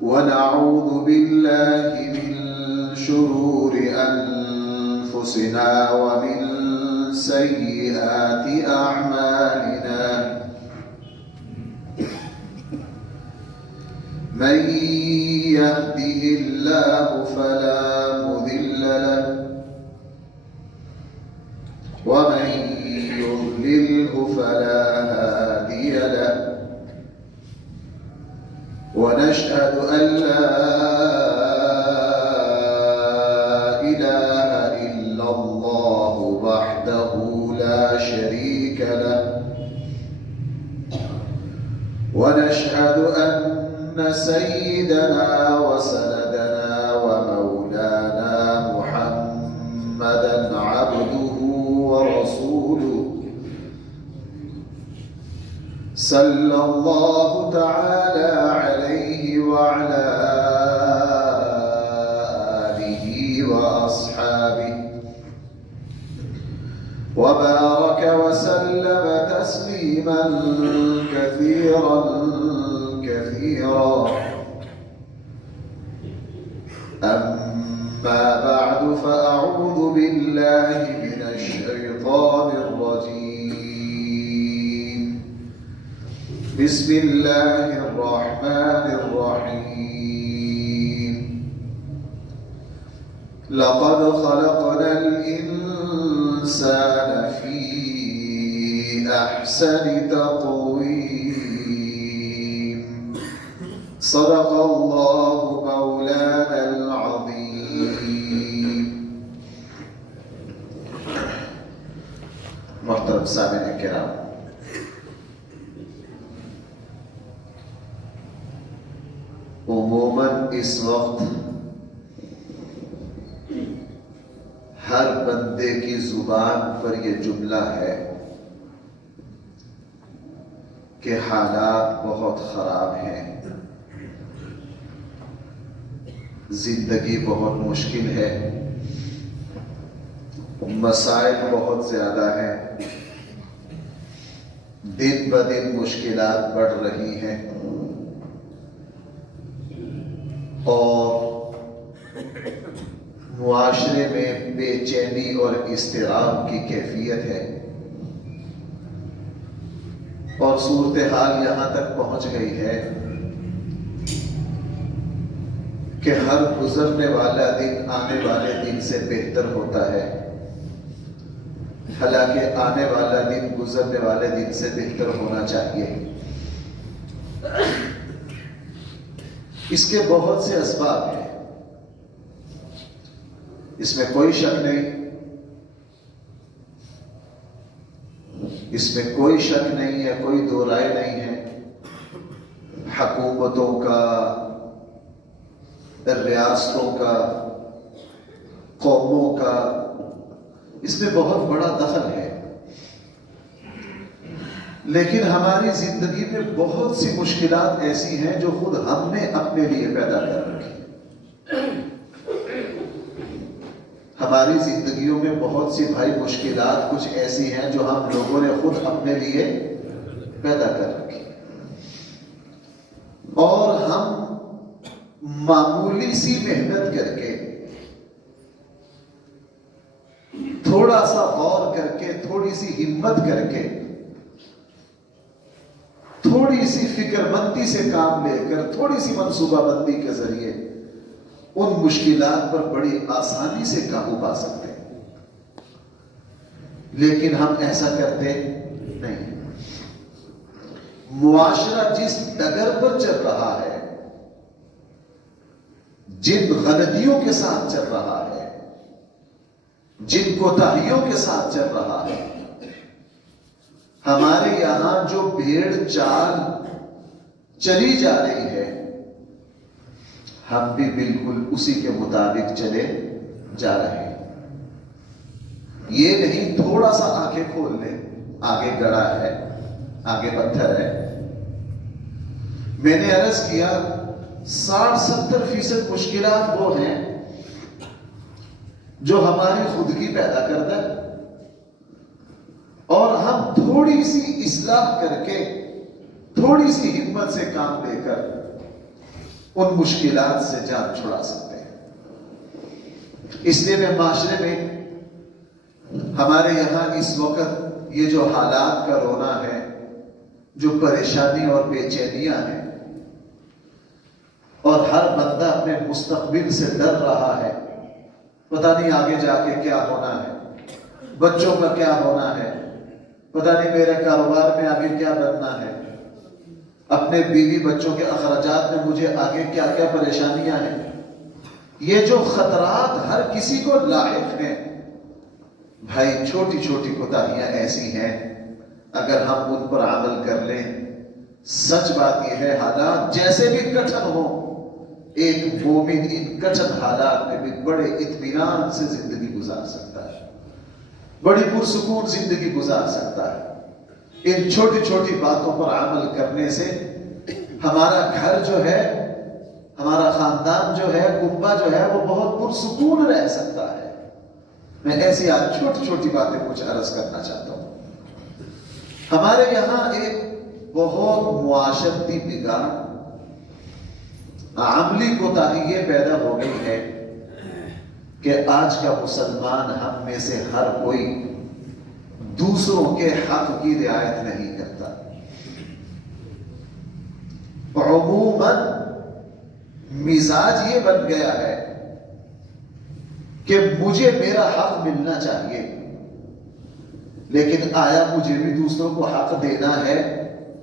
ونعوذ بالله من شرور أنفسنا ومن سيئات أعمالنا من يهده الله فلا مضل له ومن يضلله فلا هادي له ونشهد أن لا إله إلا الله وحده لا شريك له ونشهد أن سيدنا وسندنا ومولانا محمدا عبده ورسوله صلى الله تعالى عليه وعلى آله وأصحابه وبارك وسلم تسليما كثيرا أما بعد فأعوذ بالله من الشيطان الرجيم بسم الله الرحمن الرحيم لقد خلقنا الإنسان في أحسن تقويم صدق الله مولانا العظيم. محترم سامعین کرام، عموماً اس وقت ہر بندے کی زبان پر یہ جملہ ہے کہ حالات بہت خراب ہیں، زندگی بہت مشکل ہے، مسائل بہت زیادہ ہیں، دن بدن مشکلات بڑھ رہی ہیں اور معاشرے میں بے چینی اور اضطراب کی کیفیت ہے اور صورتحال یہاں تک پہنچ گئی ہے کہ ہر گزرنے والا دن آنے والے دن سے بہتر ہوتا ہے، حالانکہ آنے والا دن گزرنے والے دن سے بہتر ہونا چاہیے۔ اس کے بہت سے اسباب ہیں، اس میں کوئی شک نہیں، اس میں کوئی شک نہیں ہے، کوئی دو رائے نہیں ہے۔ حکومتوں کا، ریاستوں کا، قوموں کا اس میں بہت بڑا دخل ہے، لیکن ہماری زندگی میں بہت سی مشکلات ایسی ہیں جو خود ہم نے اپنے لیے پیدا کر رکھی۔ ہماری زندگیوں میں بہت سی بھائی مشکلات کچھ ایسی ہیں جو ہم لوگوں نے خود اپنے لیے پیدا کر رکھی، اور ہم معمولی سی محنت کر کے، تھوڑا سا غور کر کے، تھوڑی سی ہمت کر کے، تھوڑی سی فکر مندی سے کام لے کر، تھوڑی سی منصوبہ بندی کے ذریعے ان مشکلات پر بڑی آسانی سے قابو پا سکتے ہیں، لیکن ہم ایسا کرتے نہیں۔ معاشرہ جس ڈگر پر چل رہا ہے، جن غلطیوں کے ساتھ چل رہا ہے، جن کوتاہیوں کے ساتھ چل رہا ہے، ہمارے یہاں جو بھیڑ چال چلی جا رہی ہے، ہم بھی بالکل اسی کے مطابق چلے جا رہے ہیں۔ یہ نہیں تھوڑا سا آنکھیں کھول لیں، آگے گڑھا ہے، آگے پتھر ہے۔ میں نے عرض کیا 60-70% مشکلات وہ ہیں جو ہماری خود کی پیدا کرتا ہے، اور تھوڑی سی اصلاح کر کے تھوڑی سی ہمت سے کام لے کر ان مشکلات سے جان چھڑا سکتے ہیں۔ اس لیے میں معاشرے میں ہمارے یہاں اس وقت یہ جو حالات کا رونا ہے، جو پریشانی اور بے چینیاں ہیں، اور ہر بندہ اپنے مستقبل سے ڈر رہا ہے، پتہ نہیں آگے جا کے کیا ہونا ہے، بچوں کا کیا ہونا ہے، پتہ نہیں میرے کاروبار میں آگے کیا بننا ہے، اپنے بیوی بچوں کے اخراجات میں مجھے آگے کیا کیا پریشانیاں ہیں۔ یہ جو خطرات ہر کسی کو لاحق ہیں، بھائی چھوٹی چھوٹی کوتاہیاں ایسی ہیں، اگر ہم ان پر عمل کر لیں، سچ بات یہ ہے حالات جیسے بھی کٹھن ہوں، ایک مومن ان کٹھن حالات میں بھی بڑے اطمینان سے زندگی گزار سکتا ہے، بڑی پرسکون زندگی گزار سکتا ہے۔ ان چھوٹی چھوٹی باتوں پر عمل کرنے سے ہمارا گھر جو ہے، ہمارا خاندان جو ہے، کنبہ جو ہے، وہ بہت پرسکون رہ سکتا ہے۔ میں ایسی آج چھوٹی چھوٹی باتیں کچھ عرض کرنا چاہتا ہوں۔ ہمارے یہاں ایک بہت معاشرتی بگاڑ، عملی کوتاہی یہ پیدا ہو گئی ہے کہ آج کا مسلمان ہم میں سے ہر کوئی دوسروں کے حق کی رعایت نہیں کرتا۔ عموماً مزاج یہ بن گیا ہے کہ مجھے میرا حق ملنا چاہیے، لیکن آیا مجھے بھی دوسروں کو حق دینا ہے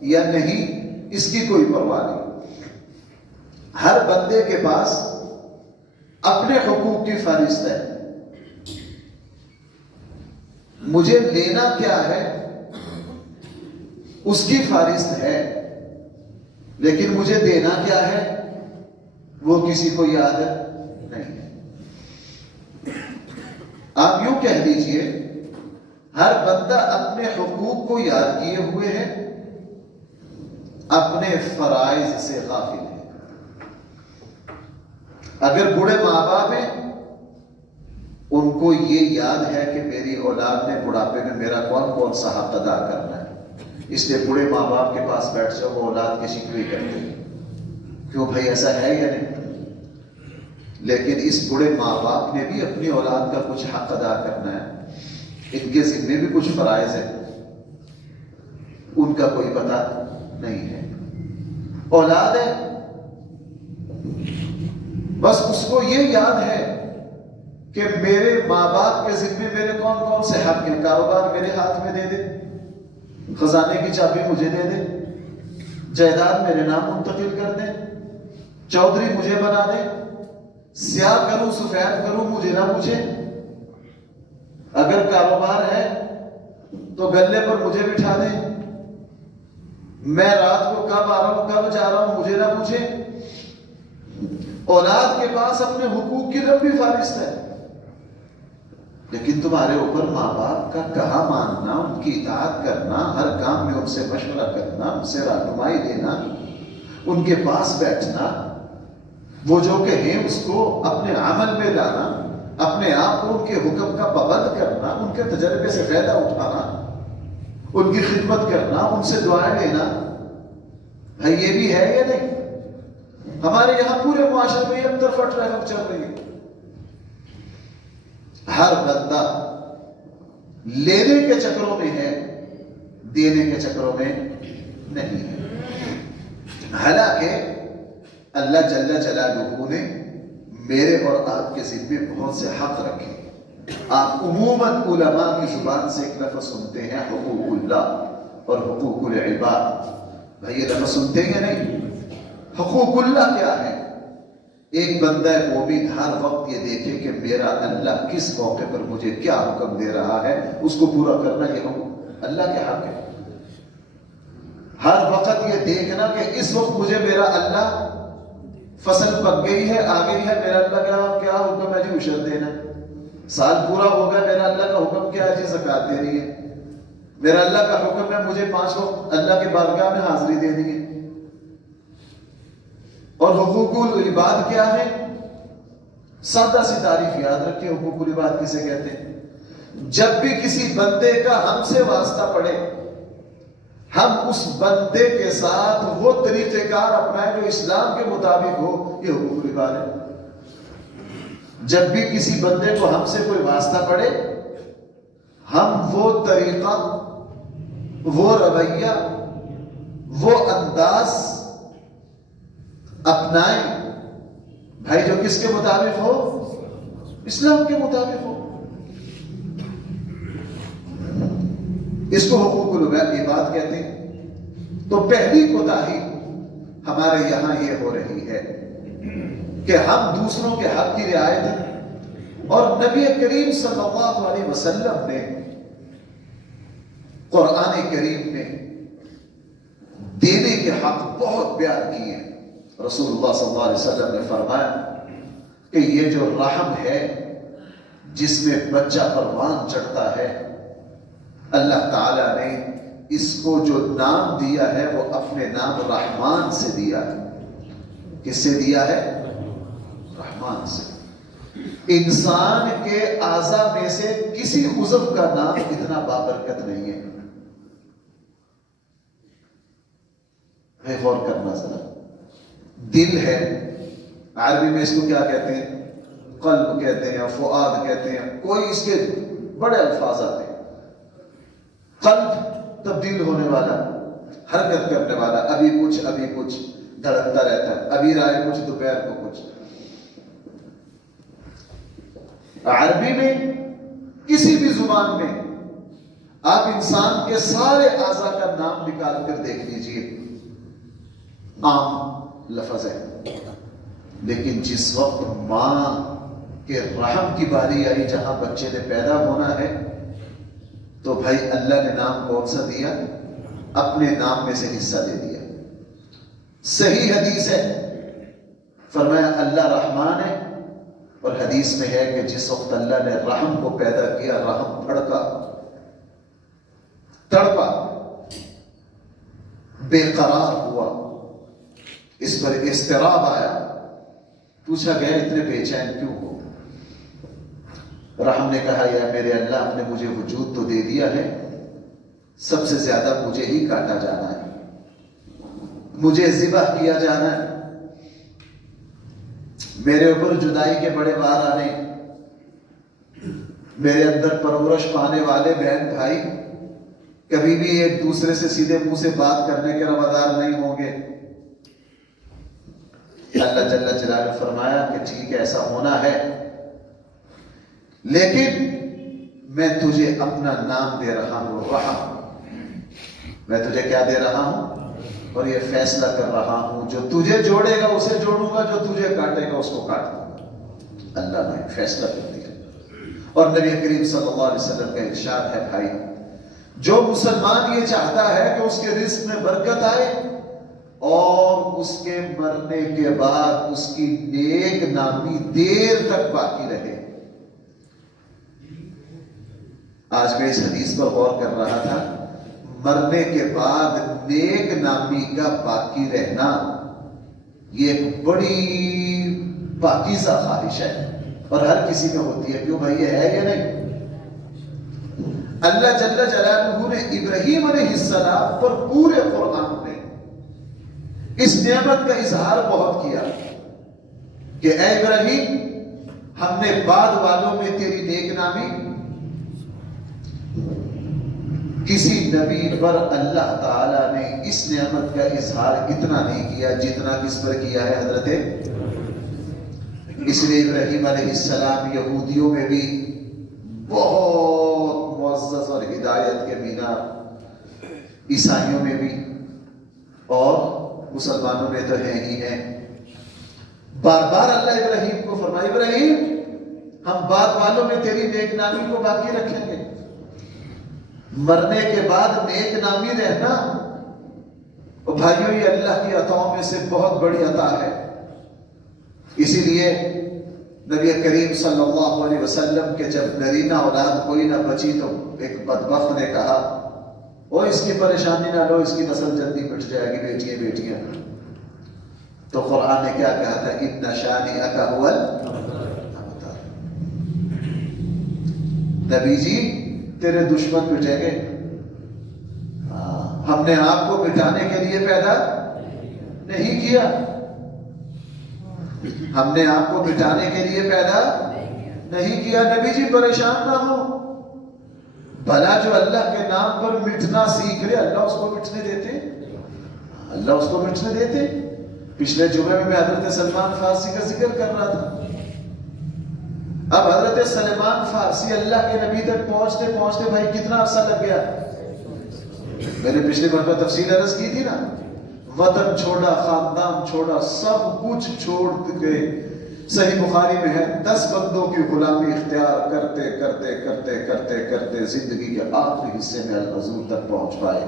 یا نہیں، اس کی کوئی پرواہ نہیں۔ ہر بندے کے پاس اپنے حقوق کی فہرست ہے، مجھے لینا کیا ہے اس کی فہرست ہے، لیکن مجھے دینا کیا ہے وہ کسی کو یاد نہیں ہے۔ آپ یوں کہہ لیجئے ہر بندہ اپنے حقوق کو یاد کیے ہوئے ہے، اپنے فرائض سے غافل ہے۔ اگر بوڑھے ماں باپ ہیں، ان کو یہ یاد ہے کہ میری اولاد نے بڑھاپے میں میرا کون کون سا حق ادا کرنا ہے، اس لیے بوڑھے ماں باپ کے پاس بیٹھ جاؤ، وہ اولاد کی شکوے کرتے ہیں، کیوں بھائی ایسا ہے یا نہیں؟ لیکن اس بوڑھے ماں باپ نے بھی اپنی اولاد کا کچھ حق ادا کرنا ہے، ان کے ذمے بھی کچھ فرائض ہیں، ان کا کوئی پتہ نہیں ہے۔ اولاد ہے، بس اس کو یہ یاد ہے کہ میرے ماں باپ کے ذمے میرے کون کون سے حق ہیں، کاروبار میرے ہاتھ میں دے دے، خزانے کی چابی مجھے دے دے، جائیداد میرے نام منتقل کر دے، چودھری مجھے بنا دے، سیاہ کروں سفید کروں مجھے نہ پوچھے، اگر کاروبار ہے تو گلے پر مجھے بٹھا دے، میں رات کو کب آ رہا ہوں کب جا رہا ہوں مجھے نہ پوچھے۔ اولاد کے پاس اپنے حقوق کی لمبی فہرست ہے، لیکن تمہارے اوپر ماں باپ کا کہا ماننا، ان کی اطاعت کرنا، ہر کام میں ان سے مشورہ کرنا، ان سے رہنمائی دینا، ان کے پاس بیٹھنا، وہ جو کہیں اس کو اپنے عمل میں لانا، اپنے آپ کو ان کے حکم کا پابند کرنا، ان کے تجربے سے فائدہ اٹھانا، ان کی خدمت کرنا، ان سے دعائیں لینا، بھائی یہ بھی ہے یا نہیں؟ ہمارے یہاں پورے معاشرے میں ایک طرفہ ٹریفک چل رہی ہے، ہر بندہ لینے کے چکروں میں ہے، دینے کے چکروں میں نہیں ہے۔ حالانکہ اللہ جل جلالہ نے میرے اور آپ کے ذمے بہت سے حق رکھے۔ آپ عموماً علماء کی زبان سے ایک لفظ سنتے ہیں، حقوق اللہ اور حقوق العباد۔ بھائی یہ لفظ سنتے ہیں یا نہیں؟ حقوق اللہ کیا ہے؟ ایک بندہ مومن ہر وقت یہ دیکھے کہ میرا اللہ کس موقع پر مجھے کیا حکم دے رہا ہے، اس کو پورا کرنا یہ حکم اللہ کے حق ہے۔ ہر وقت یہ دیکھنا کہ اس وقت مجھے میرا اللہ فصل پک گئی ہے، آ گئی ہے، میرا اللہ کیا حکم ہے جی عشر دینا، سال پورا ہو گیا، میرا اللہ کا حکم کیا ہے جی زکات دینی ہے، میرا اللہ کا حکم ہے مجھے 5 وقت اللہ کے بارگاہ میں حاضری دینی ہے۔ اور حقوق العباد کیا ہے؟ سادہ سی تعریف یاد رکھیں، حقوق العباد کسے کہتے ہیں؟ جب بھی کسی بندے کا ہم سے واسطہ پڑے، ہم اس بندے کے ساتھ وہ طریقہ کار اپنائیں جو اسلام کے مطابق ہو. یہ حقوق العباد ہے. جب بھی کسی بندے کو ہم سے کوئی واسطہ پڑے ہم وہ طریقہ، وہ رویہ، وہ انداز اپنائیں بھائی جو کس کے مطابق ہو؟ اسلام کے مطابق ہو. اس کو حقوق العباد کہتے ہیں. تو پہلی کوتاہی ہمارے یہاں یہ ہو رہی ہے کہ ہم دوسروں کے حق کی رعایت، اور نبی کریم صلی اللہ علیہ وسلم نے قرآن کریم میں دینے کے حق بہت بیان کیے ہیں. رسول اللہ صلی اللہ علیہ وسلم نے فرمایا کہ یہ جو رحم ہے جس میں بچہ پروان چڑھتا ہے، اللہ تعالیٰ نے اس کو جو نام دیا ہے وہ اپنے نام رحمان سے دیا ہے. کس سے دیا ہے؟ رحمان سے. انسان کے اعضاء میں سے کسی عضو کا نام اتنا بابرکت نہیں ہے. غور کرنا ذرا. دل ہے، عربی میں اس کو کیا کہتے ہیں؟ قلب کہتے ہیں، فؤاد کہتے ہیں، کوئی اس کے بڑے الفاظ آتے ہیں. قلب تبدیل ہونے والا، حرکت کرنے والا، ابھی کچھ دھڑکتا رہتا ہے، ابھی رائے کچھ دوپہر کو کچھ. عربی میں کسی بھی زبان میں آپ انسان کے سارے اعضاء کا نام نکال کر دیکھ لیجئے، عام لفظ ہے. لیکن جس وقت ماں کے رحم کی باری آئی جہاں بچے نے پیدا ہونا ہے تو بھائی اللہ نے نام کون سا دیا؟ اپنے نام میں سے حصہ دے دیا. صحیح حدیث ہے، فرمایا اللہ رحمان ہے، اور حدیث میں ہے کہ جس وقت اللہ نے رحم کو پیدا کیا رحم پھڑکا، تڑپا، بے قرار ہوا، اس پر اضطراب آیا. پوچھا گیا اتنے بے چین کیوں ہو؟ رحم نے کہا یا میرے اللہ نے مجھے وجود تو دے دیا ہے، سب سے زیادہ مجھے ہی کاٹا جانا ہے، مجھے ذبح کیا جانا ہے، میرے اوپر جدائی کے بڑے وار آنے، میرے اندر پرورش پانے والے بہن بھائی کبھی بھی ایک دوسرے سے سیدھے منہ سے بات کرنے کے روادار نہیں ہوں گے. اللہ جل جلالہ نے فرمایا کہ ٹھیک ہے ایسا ہونا ہے، لیکن میں تجھے اپنا نام دے رہا ہوں رحم. میں تجھے کیا دے رہا ہوں؟ اور یہ فیصلہ کر رہا ہوں جو تجھے جوڑے گا اسے جوڑوں گا، جو تجھے کاٹے گا اس کو کاٹ دوں گا. اللہ نے فیصلہ کر دیا. اور نبی کریم صلی اللہ علیہ وسلم کا ارشاد ہے بھائی جو مسلمان یہ چاہتا ہے کہ اس کے رزق میں برکت آئے اور اس کے مرنے کے بعد اس کی نیک نامی دیر تک باقی رہے. آج میں اس حدیث پر غور کر رہا تھا. مرنے کے بعد نیک نامی کا باقی رہنا یہ ایک بڑی پاکیزہ خواہش ہے اور ہر کسی میں ہوتی ہے. کیوں بھائی یہ ہے یا نہیں؟ اللہ جل جلالہ نے ابراہیم علیہ السلام پر پورے قرآن میں اس نعمت کا اظہار بہت کیا کہ اے ابراہیم ہم نے بعد والوں میں تیری نیک نامی. کسی نبی پر اللہ تعالیٰ نے اس نعمت کا اظہار اتنا نہیں کیا جتنا کس پر کیا ہے حضرت. اس لیے ابراہیم علیہ السلام یہودیوں میں بھی بہت معزز اور ہدایت کے مینار، عیسائیوں میں بھی اور مسلمانوں میں تو ہیں ہی ہیں. بار بار اللہ ابراہیم کو فرمایا ابراہیم ہم بعد والوں میں تیری نیک نامی کو باقی رکھیں گے. مرنے کے بعد نیک نامی رہنا اور بھائیوں یہ اللہ کی عطاؤں میں سے بہت بڑی عطا ہے. اسی لیے نبی کریم صلی اللہ علیہ وسلم کے جب نرینہ اولاد کوئی نہ بچی تو ایک بدبخت نے کہا وہ اس کی پریشانی نہ لو، اس کی نسل جلدی مٹ جائے گی، بیٹیاں بیٹیاں. تو قرآن نے کیا کہا تھا؟ ان شانئک هو الابتر. نبی جی تیرے دشمن پٹیں گے. ہم نے آپ کو مٹانے کے لیے پیدا نہیں کیا، ہم نے آپ کو مٹانے کے لیے پیدا نہیں کیا۔ نبی جی پریشان نہ ہو، بھلا جو اللہ کے نام پر مٹنا سیکھ لے اللہ اس کو مٹنے دیتے، اللہ اس کو مٹنے دیتے۔ پچھلے جمعے میں حضرت سلمان فارسی کا ذکر کر رہا تھا۔ اب حضرت سلمان فارسی اللہ کے نبی تک پہنچتے پہنچتے بھائی کتنا عرصہ لگ گیا؟ میں نے پچھلی مرتبہ تفصیل عرض کی تھی نا، وطن چھوڑا، خاندان چھوڑا، سب کچھ چھوڑ کے، صحیح بخاری میں ہے 10 بندوں کی غلامی اختیار کرتے کرتے کرتے کرتے کرتے زندگی کے آخری حصے میں الحضور تک پہنچ پائے۔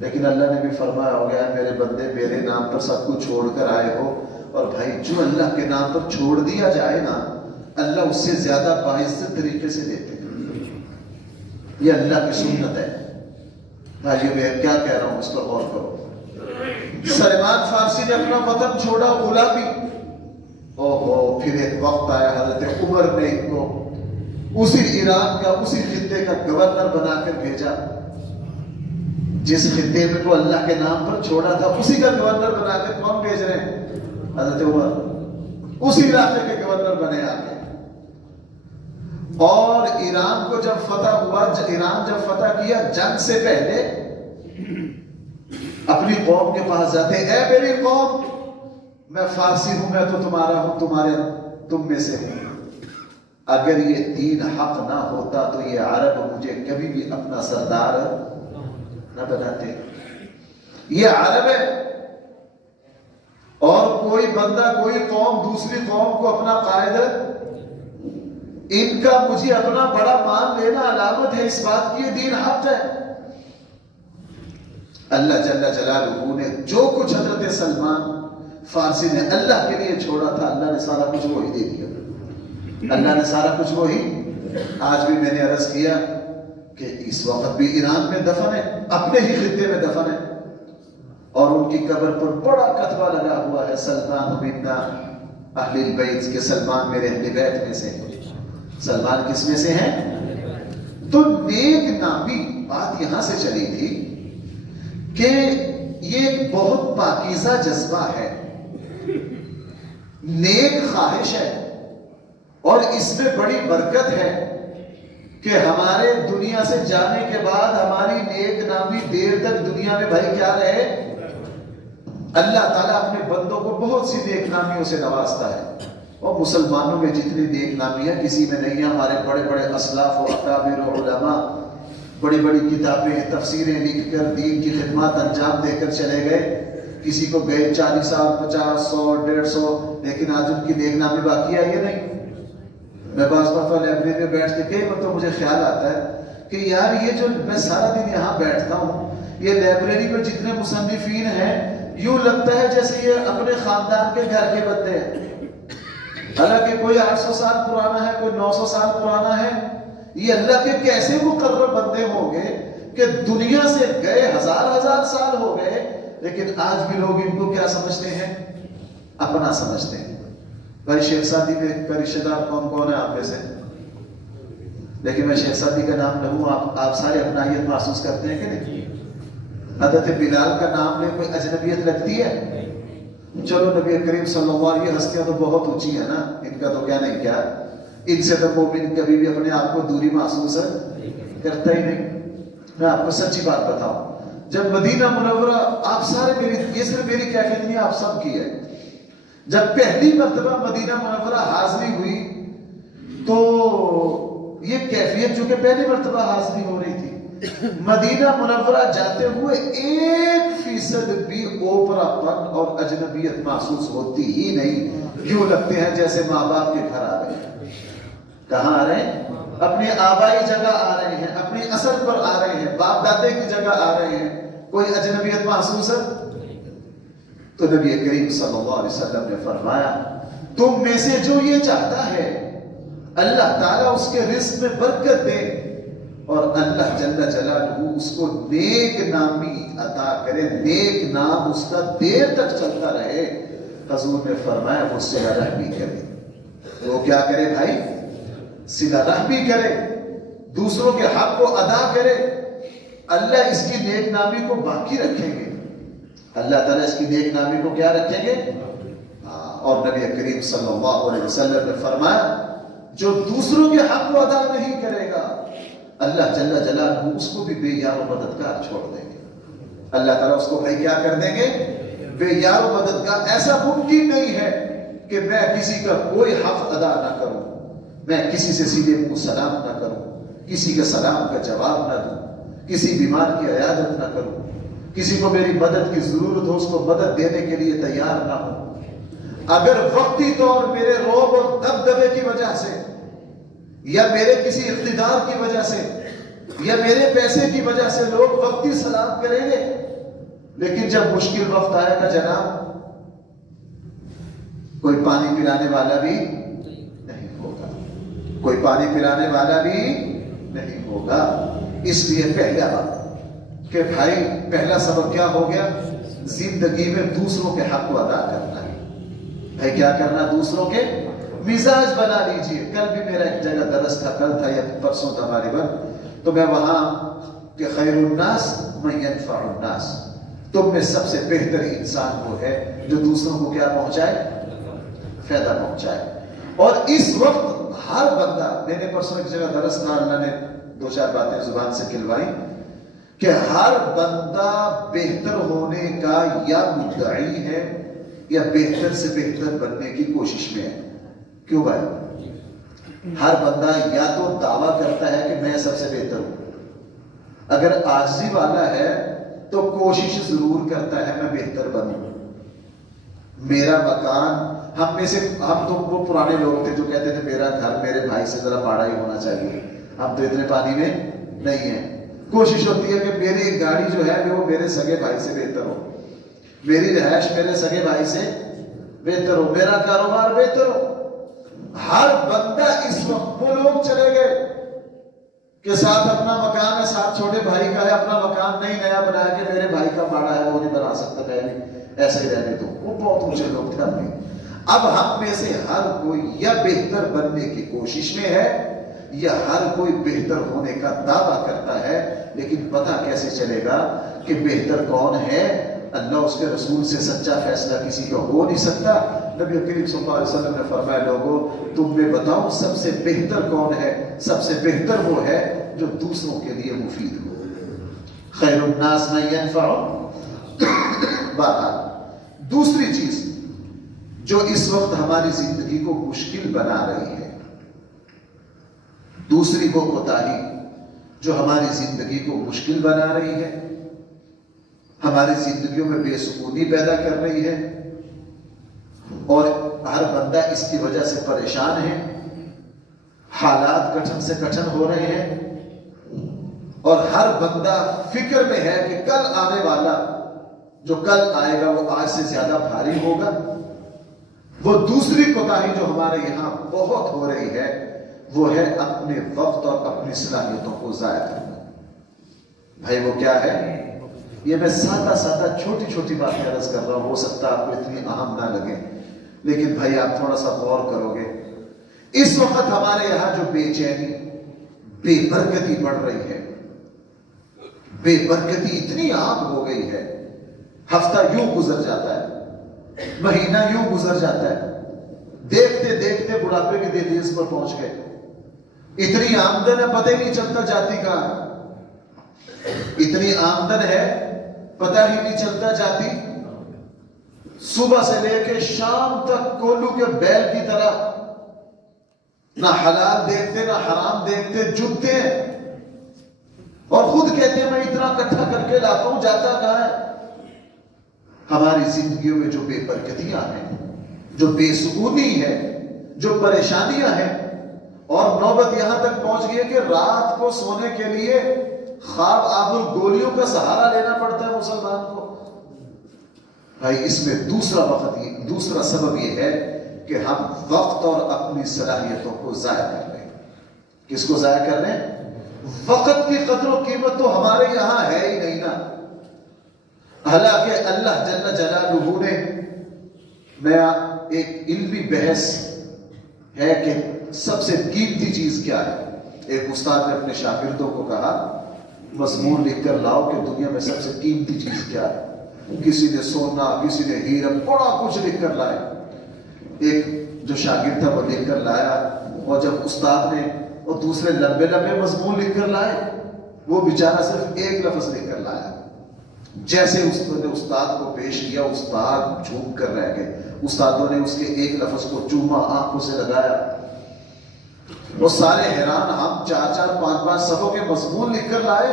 لیکن اللہ نے بھی فرمایا ہو گیا میرے بندے میرے نام پر سب کچھ چھوڑ کر آئے ہو، اور بھائی جو اللہ کے نام پر چھوڑ دیا جائے نا اللہ اس سے زیادہ باعزت طریقے سے دیتے ہیں۔ یہ اللہ کی سنت ہے۔ بھائیو میں کیا کہہ رہا ہوں اس پر غور کرو۔ سلمان فارسی نے اپنا وطن چھوڑا، غلامی، اوہو پھر ایک وقت آیا حضرت عمر نے ان کو اسی ایران کا اسی خطے کا گورنر بنا کر بھیجا، جس خطے میں کو اللہ کے نام پر چھوڑا تھا اسی کا گورنر بنا کر کون بھیج رہے ہیں؟ حضرت عمر اسی علاقے کے گورنر بنے آگے۔ اور ایران کو جب فتح ہوا، ایران جب فتح کیا، جنگ سے پہلے اپنی قوم کے پاس جاتے، اے میری قوم میں فارسی ہوں، میں تو تمہارا ہوں، تم میں سے ہوں، اگر یہ دین حق نہ ہوتا تو یہ عرب مجھے کبھی بھی اپنا سردار نہ بناتے۔ یہ عرب ہے، اور کوئی بندہ کوئی قوم دوسری قوم کو اپنا قائد، ان کا مجھے اپنا بڑا مان لینا علامت ہے اس بات کی دین حق ہے۔ اللہ جل جلالہ نے جو کچھ حضرت سلمان فارسی نے اللہ کے لیے چھوڑا تھا اللہ نے سارا کچھ وہی دے دیا، اللہ نے سارا کچھ وہی۔ آج بھی میں نے عرض کیا کہ اس وقت بھی ایران میں دفن ہے، اپنے ہی خطے میں دفن ہے، اور ان کی قبر پر بڑا کتبہ لگا ہوا ہے سلمان منا اہل البیت، کے سلمان میرے اہل بیت میں سے۔ سلمان کس میں سے ہیں؟ تو نیک نامی بات یہاں سے چلی تھی کہ یہ ایک بہت پاکیزہ جذبہ ہے، نیک خواہش ہے، اور اس میں بڑی برکت ہے کہ ہمارے دنیا سے جانے کے بعد ہماری نیک نامی دیر تک دنیا میں بھائی کیا رہے۔ اللہ تعالیٰ اپنے بندوں کو بہت سی نیک نامیوں سے نوازتا ہے، اور مسلمانوں میں جتنی نیک نامی ہے کسی میں نہیں ہے۔ ہمارے بڑے بڑے اسلاف و اکابر و علماء بڑی بڑی کتابیں تفسیریں لکھ کر دین کی خدمات انجام دے کر چلے گئے، کسی کو گئے 40 سال 50 100 150، لیکن آج ان کی نیک نامی باقی ہے یہ نہیں۔ میں بعض مرتبہ لائبریری میں بیٹھ کے کئی مرتبہ مجھے خیال آتا ہے کہ یار یہ جو میں سارا دن یہاں بیٹھتا ہوں، یہ لائبریری میں جتنے مصنفین ہیں یوں لگتا ہے جیسے یہ اپنے خاندان کے گھر کے بندے ہیں، حالانکہ کوئی 800 سال پرانا ہے، کوئی 900 سال پرانا ہے۔ یہ اللہ کے کیسے مقرر بندے ہوں گے کہ دنیا سے گئے ہزار سال ہو گئے، لیکن آج بھی لوگ ان کو کیا سمجھتے ہیں؟ اپنا سمجھتے ہیں۔ بھائی شیخ سعدی میں کا رشتہ دار کون کون ہے آپ میں سے؟ لیکن میں شیخ سعدی کا نام لوں، آپ سارے اپنائیت محسوس کرتے ہیں کہ نہیں؟ حضرت بلال کا نام لے کوئی اجنبیت لگتی ہے؟ چلو نبی کریم صلی اللہ علیہ وسلم، یہ ہستیاں تو بہت اونچی ہیں نا، ان کا تو کیا نہیں کیا، ان سے تو مومن کبھی بھی اپنے آپ کو دوری محسوس کرتا ہی نہیں۔ میں آپ کو سچی بات بتاؤں، جب مدینہ منورہ، آپ سارے یہ صرف میری کیفیت نہیں آپ سب کی ہے، جب پہلی مرتبہ مدینہ منورہ حاضری ہوئی تو یہ کیفیت جو کہ پہلی مرتبہ حاضری ہو رہی تھی، مدینہ منورہ جاتے ہوئے 1% بھی اوپرا پن اور اجنبیت محسوس ہوتی ہی نہیں، یوں لگتے ہیں جیسے ماں باپ کے گھر آ رہے ہیں۔ کہاں آ رہے ہیں؟ اپنی آبائی جگہ آ رہے ہیں، اپنی اصل پر آ رہے ہیں، باپ دادے کی جگہ آ رہے ہیں، کوئی اجنبیت محسوس ہے؟ تو نبی کریم صلی اللہ علیہ وسلم نے فرمایا تم میں سے جو یہ چاہتا ہے اللہ تعالیٰ اس کے رزق میں برکت دے، اور اللہ جل جلالہ اس کو نیک نامی عطا کرے، نیک نام اس کا دیر تک چلتا رہے۔ حضور نے فرمایا وہ صلہ رحمی کرے، وہ کیا کرے بھائی؟ صلہ رحمی کرے، دوسروں کے حق کو ادا کرے۔ اللہ اس کی نیک نامی کو باقی رکھیں گے. اللہ تعالیٰ اس کی نیک نامی کو کیا رکھیں گے؟ اور نبی کریم صلی اللہ علیہ وسلم نے فرمایا جو دوسروں کے حق کو ادا نہیں کرے گا اللہ جل جلالہ اس کو بھی بے یار و مددگار چھوڑ دیں گے. اللہ تعالیٰ اس کو بھائی کیا کر دیں گے؟ بے یار و مددگار. ایسا ممکن نہیں ہے کہ میں کسی کا کوئی حق ادا نہ کروں, میں کسی سے سیدھے منہ سلام نہ کروں, کسی کے سلام کا جواب نہ دوں, کسی بیمار کی عیادت نہ کروں, کسی کو میری مدد کی ضرورت ہو اس کو مدد دینے کے لیے تیار نہ ہوں. اگر وقتی طور میرے روب اور دبدبے کی وجہ سے یا میرے کسی اقتدار کی وجہ سے یا میرے پیسے کی وجہ سے لوگ وقتی سلام کریں گے, لیکن جب مشکل وقت آئے گا جناب کوئی پانی پلانے والا بھی نہیں ہوگا, کوئی پانی پلانے والا بھی نہیں ہوگا. اس لیے پہلا کہ بھائی پہلا سبب کیا ہو گیا؟ زندگی میں دوسروں کے حق کو ادا کرنا ہے. بھائی کیا کرنا؟ دوسروں کے مزاج بنا لیجئے. کل بھی میرا ایک جگہ درس تھا, کل تھا یا پرسوں تھا غالباً, تو میں وہاں کہ خیر الناس من ينفع الناس, تم میں سب سے بہتر انسان وہ ہے جو دوسروں کو کیا پہنچائے؟ فائدہ پہنچائے. اور اس وقت ہر بندہ, میں نے پرسوں ایک جگہ درس تھا, اللہ نے دو چار باتیں زبان سے کھلوائی کہ ہر بندہ بہتر ہونے کا یا مدعی ہے یا بہتر سے بہتر بننے کی کوشش میں ہے. کیوں بھائی؟ ہر بندہ یا تو دعویٰ کرتا ہے کہ میں سب سے بہتر ہوں, اگر عاجزی والا ہے تو کوشش ضرور کرتا ہے میں بہتر بنوں, میرا مکان. ہم میں سے ہم تو وہ پرانے لوگ تھے جو کہتے تھے میرا گھر میرے بھائی سے ذرا بڑا ہی ہونا چاہیے. ہم تو اتنے پانی میں نہیں ہیں. کوشش ہوتی ہے کہ میری گاڑی جو ہے وہ میرے سگے بھائی سے بہتر ہو, میری رہائش میرے سگے بھائی سے بہتر ہو, میرا کاروبار بہتر ہو. ہر بندہ اس وقت, وہ لوگ چلے گئے کہ ساتھ اپنا مکان ہے, ساتھ چھوٹے بھائی کا ہے, اپنا مکان نہیں نیا بنایا کہ میرے بھائی کا باڑا ہے وہ نہیں بنا سکتا, پہلے ایسے ہی رہنے دو. وہ بہت اونچے لوگ تھے. اب ہم میں سے ہر کوئی یا بہتر بننے کی کوشش میں ہے یا ہر کوئی بہتر ہونے کا دعویٰ کرتا ہے, لیکن پتہ کیسے چلے گا کہ بہتر کون ہے؟ اللہ اس کے رسول سے سچا فیصلہ کسی کا ہو نہیں سکتا. نبی کریم صلی اللہ علیہ وسلم نے فرمایا لوگوں تم میں بتاؤ سب سے بہتر کون ہے؟ سب سے بہتر وہ ہے جو دوسروں کے لیے مفید ہو. خیر الناس من ينفع. بہرحال دوسری چیز جو اس وقت ہماری زندگی کو مشکل بنا رہی ہے, دوسری وہ کوتاہی جو ہماری زندگی کو مشکل بنا رہی ہے, ہماری زندگیوں میں بے سکونی پیدا کر رہی ہے, اور ہر بندہ اس کی وجہ سے پریشان ہے, حالات کٹھن سے کٹھن ہو رہے ہیں, اور ہر بندہ فکر میں ہے کہ کل آنے والا جو کل آئے گا وہ آج سے زیادہ بھاری ہوگا. وہ دوسری کوتاہی جو ہمارے یہاں بہت ہو رہی ہے وہ ہے اپنے وقت اور اپنی صلاحیتوں کو ضائع کرنا. بھائی وہ کیا ہے؟ یہ میں سادہ چھوٹی چھوٹی باتیں عرض کر رہا ہوں, ہو سکتا ہے آپ کو اتنی اہم نہ لگے, لیکن بھائی آپ تھوڑا سا غور کرو گے. اس وقت ہمارے یہاں جو بے چینی بے برکتی بڑھ رہی ہے, بے برکتی اتنی عام ہو گئی ہے, ہفتہ یوں گزر جاتا ہے, مہینہ یوں گزر جاتا ہے, دیکھتے دیکھتے بڑھاپے کے دہلیز پر پہنچ گئے. اتنی آمدن ہے پتہ ہی نہیں چلتا جاتی کہاں ہے, اتنی آمدن ہے پتہ ہی نہیں چلتا جاتی. صبح سے لے کے شام تک کولو کے بیل کی طرح نہ حلال دیکھتے نہ حرام دیکھتے, جھکتے ہیں اور خود کہتے ہیں میں اتنا اکٹھا کر کے لاتا ہوں, جاتا کہاں ہے؟ ہماری زندگیوں میں جو بے برکتیاں ہیں, جو بے سکونی ہے, جو پریشانیاں ہیں, اور نوبت یہاں تک پہنچ گئی ہے کہ رات کو سونے کے لیے خواب آبر گولیوں کا سہارا لینا پڑتا ہے مسلمان کو. بھائی اس میں دوسرا سبب یہ ہے کہ ہم وقت اور اپنی صلاحیتوں کو ضائع کر رہے ہیں. کس کو ضائع کر رہے ہیں؟ وقت کی قدر و قیمت تو ہمارے یہاں ہے ہی نہیں نا. حالانکہ اللہ جل جلالہ نے, میں ایک علمی بحث ہے کہ سب سے قیمتی چیز کیا ہے. ایک استاد نے اپنے شاگردوں کو کہا مضمون لکھ کر لاؤ کہ دنیا میں سب سے قیمتی چیز کیا ہے. کسی نے سونا، کسی نے ہیرا، بڑا کچھ لکھ کر لائے. ایک جو شاگرد تھا وہ لکھ کر لایا، اور جب استاد نے اور دوسرے لمبے لمبے مضمون لکھ کر لائے، وہ بیچارہ صرف ایک لفظ لکھ کر لایا. جیسے اس نے استاد کو پیش کیا، استاد جھوم کر رہ گئے. استادوں نے اس کے ایک لفظ کو چوما، آنکھوں سے لگایا. وہ سارے حیران، ہم 4-4 5-5 صفحوں کے مضمون لکھ کر لائے،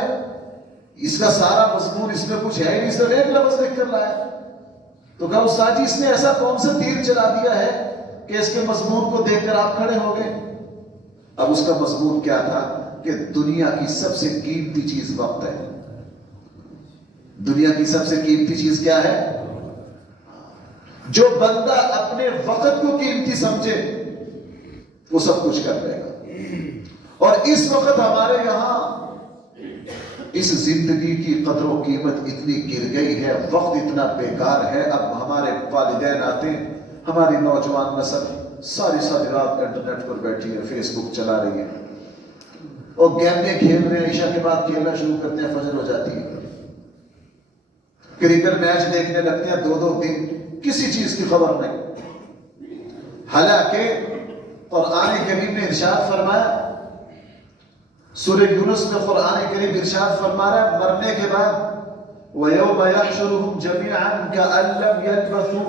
اس کا سارا مضمون، اس میں کچھ ہے نہیں، صرف ایک لفظ لکھ کر لایا. تو کہا استاد جی اس نے ایسا کون سا تیر چلا دیا ہے کہ اس کے مضمون کو دیکھ کر آپ کھڑے ہو گئے؟ اب اس کا مضمون کیا تھا کہ دنیا کی سب سے قیمتی چیز وقت ہے. دنیا کی سب سے قیمتی چیز کیا ہے؟ جو بندہ اپنے وقت کو قیمتی سمجھے وہ سب کچھ کر لے گا. اور اس وقت ہمارے یہاں اس زندگی کی قدر و قیمت اتنی گر گئی ہے، وقت اتنا بیکار ہے. اب ہمارے والدین آتے ہیں، ہماری نوجوان نسل ساری رات انٹرنیٹ پر بیٹھی ہے، فیس بک چلا رہی ہے، اور گیمیں کھیل رہے ہیں، عشاء کے بعد کھیلنا شروع کرتے ہیں، فجر ہو جاتی ہے. کرکٹ میچ دیکھنے لگتے ہیں 2-2 دن، کسی چیز کی خبر نہیں. حالانکہ قرآن کریم نے ارشاد فرمایا، سورہ یونس میں قرآن کریم ارشاد فرما رہا ہے مرنے کے بعد وَيَوْمَ يَحْشُرُهُمْ جَمِيعًا كَأَن لَّمْ يَلْبَثُوا،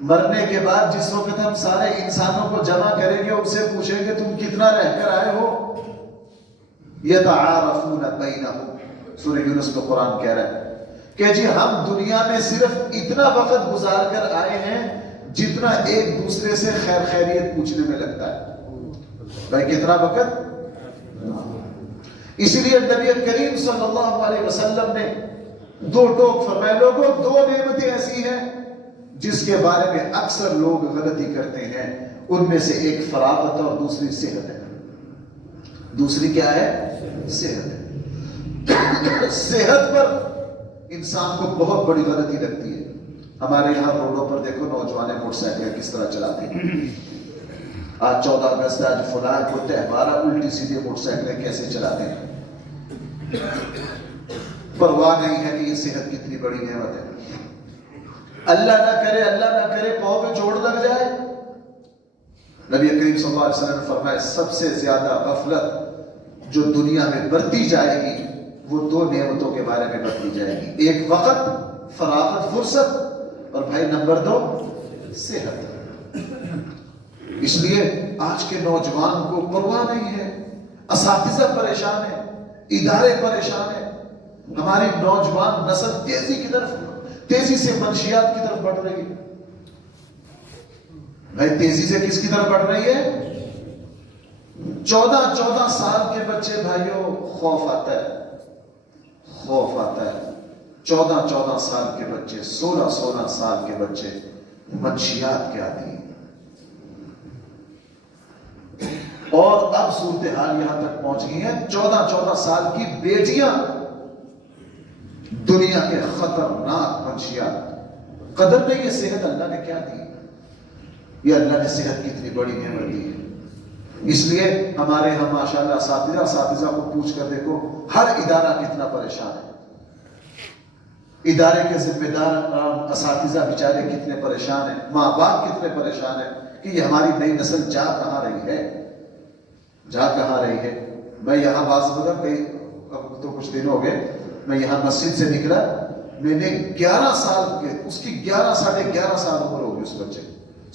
مرنے کے بعد جس وقت ہم سارے انسانوں کو جمع کریں گے، ان سے پوچھیں گے تم کتنا رہ کر آئے ہو. يَتَعَارَفُونَ بَيْنَهُمْ، سورہ یونس میں قرآن کہہ رہا ہے کہ جی ہم دنیا میں صرف اتنا وقت گزار کر آئے ہیں جتنا ایک دوسرے سے خیر خیریت پوچھنے میں لگتا ہے. بھائی کتنا وقت؟ اسی لیے نبی کریم صلی اللہ علیہ وسلم نے 2 ٹوک فرمائے. لوگوں 2 نعمتیں ایسی ہیں جس کے بارے میں اکثر لوگ غلطی کرتے ہیں، ان میں سے ایک فراغت اور دوسری صحت ہے. دوسری کیا ہے؟ صحت ہے. صحت پر انسان کو بہت بڑی غلطی لگتی ہے. ہمارے یہاں روڈوں پر دیکھو نوجوان موٹر سائیکل کس طرح چلاتے ہیں. آج 14 اگست ہے، آج فلاں کو تہوار، الٹی سیدھی موٹر سائیکلیں کیسے چلاتے ہیں. پرواہ نہیں ہے کہ یہ صحت کتنی بڑی نعمت ہے. اللہ نہ کرے پاؤں پہ چوٹ لگ جائے. نبی کریم صلی اللہ علیہ وسلم نے فرمایا سب سے زیادہ غفلت جو دنیا میں برتی جائے گی وہ 2 نعمتوں کے بارے میں برتی جائے گی. ایک وقت، فراغت، فرصت، اور بھائی نمبر 2 صحت. اس لیے آج کے نوجوان کو پرواہ نہیں ہے. اساتذہ پریشان ہیں، ادارے پریشان ہیں. ہماری نوجوان نسل تیزی سے منشیات کی طرف بڑھ رہی ہے. بھائی تیزی سے کس کی طرف بڑھ رہی ہے؟ 14 سال کے بچے بھائیوں، خوف آتا ہے. 14 سال کے بچے، 16 سال کے بچے منشیات کے عادی ہیں. اور اب صورتحال یہاں تک پہنچ گئی ہے 14 سال کی بیٹیاں دنیا کے خطرناک منشیات. قدر نہیں یہ صحت اللہ نے کیا دی، یہ اللہ نے صحت کی اتنی بڑی نعمت دی ہے. اس لیے ہمارے یہاں ماشاءاللہ اساتذہ کو پوچھ کر دیکھو ہر ادارہ کتنا پریشان ہے. ادارے کے ذمہ دار اساتذہ بیچارے کتنے پریشان ہیں، ماں باپ کتنے پریشان ہیں کہ یہ ہماری نئی نسل جا کہاں رہی ہے. میں یہاں اب تو کچھ دن ہو گئے، میں یہاں مسجد سے نکلا، میں نے 11 سال کے، اس کی 11-11.5 سال عمر ہوگی اس بچے،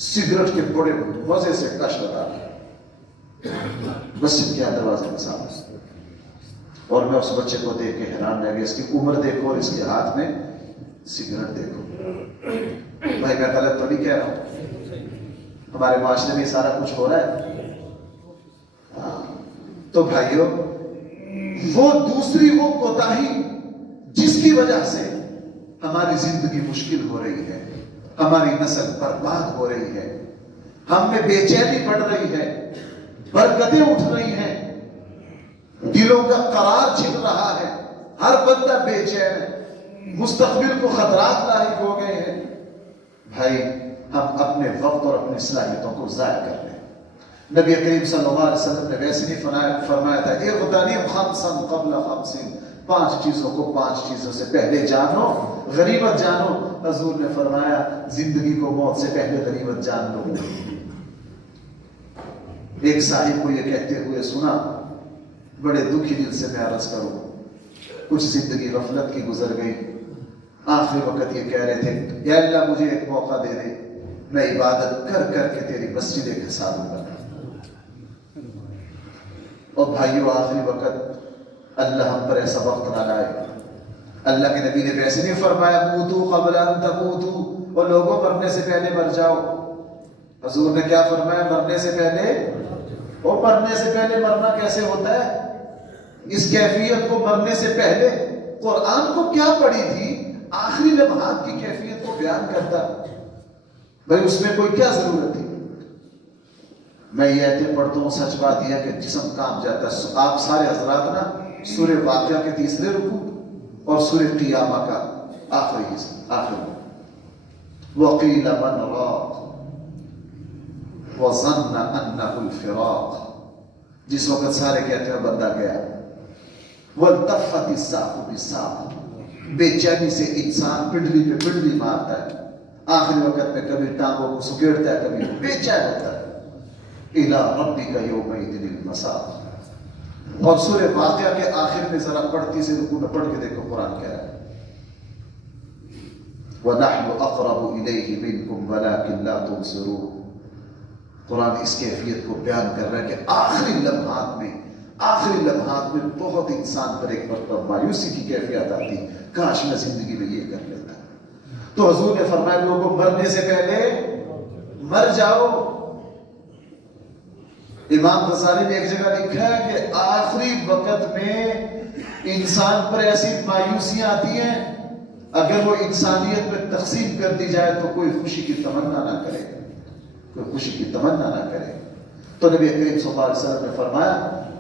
سگریٹ کے بڑے مزے سے کش لگا مسجد کے دروازے کے سامنے. اور میں اس بچے کو دیکھ کے حیران رہ گیا. اس کی عمر دیکھو اور اس کے ہاتھ میں سگریٹ دیکھو. بھائی میں غلط تو نہیں کہہ رہا ہوں، ہمارے معاشرے میں سارا کچھ ہو رہا ہے. تو بھائیوں وہ دوسری وہ کوتاہی جس کی وجہ سے ہماری زندگی مشکل ہو رہی ہے، ہماری نسل برباد ہو رہی ہے، ہم میں بے چینی بڑھ رہی ہے، برکتیں اٹھ رہی ہیں، دلوں کا قرار چھن رہا ہے، ہر بندہ بے چین ہے، مستقبل کو خطرات لاحق ہو گئے ہیں. بھائی ہم اپنے وقت اور اپنی صلاحیتوں کو ضائع کر رہے ہیں. نبی کریم صلی اللہ علیہ وسلم نے ویسے نہیں فرمایا تھا اغتنم خمسا قبل خمس، 5 چیزوں کو 5 چیزوں سے پہلے جانو، غنیمت جانو۔ حضور نے فرمایا زندگی کو موت سے پہلے غنیمت جان لو۔ ایک صاحب کو یہ کہتے ہوئے سنا، بڑے دکھی دل سے میں عرض کروں، کچھ زندگی غفلت کی گزر گئی، آخری وقت یہ کہہ رہے تھے یا اللہ مجھے ایک موقع دے دے، میں عبادت کر کر کے تیری مسجد کھسا دوں گا۔ اور بھائیو آخری وقت اللہ ہم پر ایسا وقت نہ لائے۔ اللہ کے نبی نے ویسے نہیں فرمایا موتو قبل ان تموتو، اور لوگوں مرنے سے پہلے مر جاؤ۔ حضور نے کیا فرمایا؟ مرنے سے پہلے۔ اور مرنے سے پہلے مرنا کیسے ہوتا ہے؟ اس کیفیت کو مرنے سے پہلے قرآن کو کیا پڑھی تھی؟ آخری لمحات کی کیفیت کو بیان کرتا، بھائی اس میں کوئی کیا ضرورت تھی؟ میں یہ آیتیں پڑھتا ہوں، سچ بات یہ ہے کہ جسم کانپ جاتا ہے۔ آپ سارے حضرات نا سورہ واقعہ کے 3 رکوع اور سورہ قیامہ کا آخری حصہ، آخر وَقِيلَ مَنْ رَاقٍ وَظَنَّ أَنَّهُ الْفِرَاقُ، جس وقت سارے کہتے ہیں بندہ گیا۔ وَالْتَفَّتِ السَّاقُ بِالسَّاقِ، بے چینی سے انسان پنڈلی پہ پنڈلی مارتا ہے، آخری وقت میں کبھی ٹانگوں کو سکیڑتا ہے، کبھی بے چین ہوتا ہے۔ إِلَىٰ رَبِّكَ يَوْمَئِذٍ الْمَسَاقُ، اور سورہ واقعہ کے آخر میں ذرا پڑھتی سے رکوع میں پڑھ کے دیکھو قرآن کہہ رہا ہے وَنَحْنُ أَقْرَبُ إِلَيْهِ مِنْكُمْ وَلَكِنْ لَا تُبْصِرُونَ۔ قرآن اس کیفیت کو بیان کر رہا ہے کہ آخری لمحات میں بہت انسان پر ایک مرتبہ مایوسی کی کیفیت آتی، کاش میں زندگی میں یہ کر لیتا۔ تو حضور نے فرمایا لوگوں مرنے سے پہلے مر جاؤ۔ امام غزالی نے ایک جگہ لکھا ہے کہ آخری وقت میں انسان پر ایسی مایوسیاں آتی ہیں، اگر وہ انسانیت میں تقسیم کر دی جائے تو کوئی خوشی کی تمنا نہ کرے، کوئی خوشی کی تمنا نہ کرے۔ تو نبی کریم صلی اللہ علیہ وسلم نے فرمایا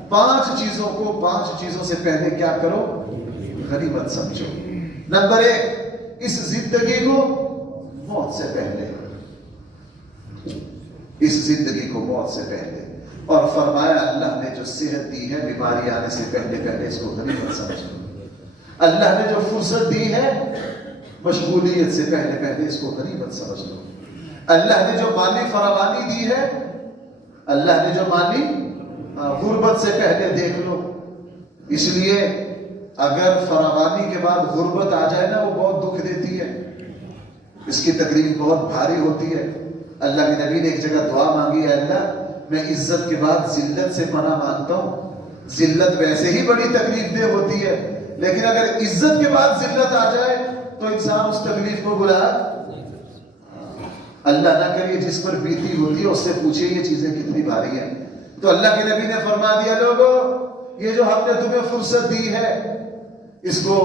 5 چیزوں کو 5 چیزوں سے پہلے کیا کرو؟ غنیمت سمجھو۔ نمبر 1، اس زندگی کو موت سے پہلے، اس زندگی کو موت سے پہلے۔ اور فرمایا اللہ نے جو صحت دی ہے بیماری آنے سے پہلے اس کو غنیمت سمجھو۔ اللہ نے جو فرصت دی ہے مشغولیت سے پہلے اس کو غنیمت سمجھ لو۔ اللہ نے جو مالی فراوانی دی ہے، اللہ نے جو مالی غربت سے پہلے دیکھ لو۔ اس لیے اگر فراوانی کے بعد غربت آ جائے نا، وہ بہت دکھ دیتی ہے، اس کی تکلیف بہت بھاری ہوتی ہے۔ اللہ کے نبی نے ایک جگہ دعا مانگی، ہے اللہ میں عزت کے بعد ذلت سے پناہ مانگتا ہوں۔ ذلت ویسے ہی بڑی تکلیف دہ ہوتی ہے، لیکن اگر عزت کے بعد ذلت آ جائے تو انسان اس تکلیف کو بلا، اللہ نہ کریے جس پر بیتی ہوتی ہے اس سے پوچھے یہ چیزیں کتنی بھاری ہیں۔ تو اللہ کے نبی نے فرما دیا لوگوں یہ جو ہم نے تمہیں فرصت دی ہے اس کو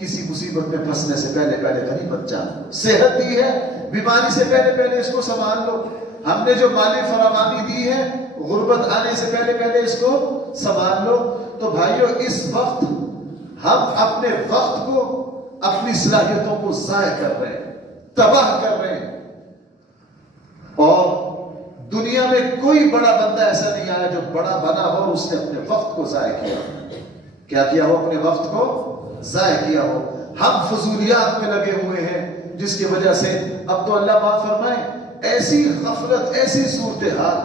کسی مصیبت میں پھنسنے سے پہلے غنیمت جانو۔ صحت دی ہے، بیماری سے پہلے اس کو سنبھال لو۔ ہم نے جو مالی فراوانی دی ہے غربت آنے سے پہلے اس کو سنبھال لو۔ تو بھائیو اس وقت ہم اپنے وقت کو، اپنی صلاحیتوں کو ضائع کر رہے ہیں، تباہ کر رہے ہیں۔ اور دنیا میں کوئی بڑا بندہ ایسا نہیں آیا جو بڑا بنا ہو اور اس نے اپنے وقت کو ضائع کیا ہو۔ کیا کیا ہو؟ اپنے وقت کو ضائع کیا ہو۔ ہم فضولیات میں لگے ہوئے ہیں جس کی وجہ سے اب تو اللہ معاف فرمائے ایسی غفلت، ایسی صورتحال،